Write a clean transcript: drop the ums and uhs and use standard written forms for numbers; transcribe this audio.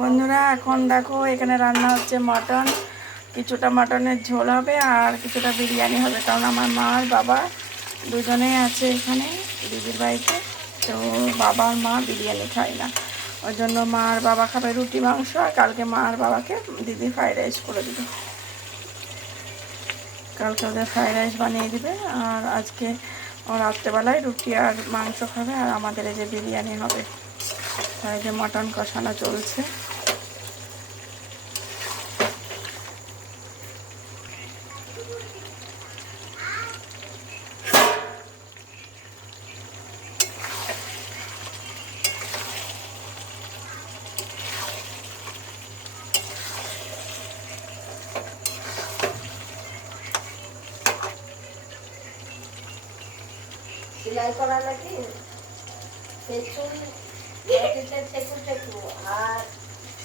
বন্ধুরা এখন দেখো এখানে রান্না হচ্ছে মটন। কিছুটা মটনের ঝোল হবে আর কিছুটা বিরিয়ানি হবে, কারণ আমার মা আর বাবা দুজনেই আছে এখানে দিদির বাড়িতে। তো বাবা আর মা বিরিয়ানি খায় না, ওই জন্য মা আর বাবা খাবে রুটি মাংস, আর কালকে মা আর বাবাকে দিদি ফ্রাইড রাইস করে দিবে। কালকে ওদের ফ্রাইড রাইস বানিয়ে দিবে, আর আজকে রাত্রেবেলায় রুটি আর মাংস খাবে, আর আমাদের এই যে বিরিয়ানি হবে। তাই যে মটন কষানো চলছে। সেলাই করা নাকি পেছন ঠেকু ঠেকু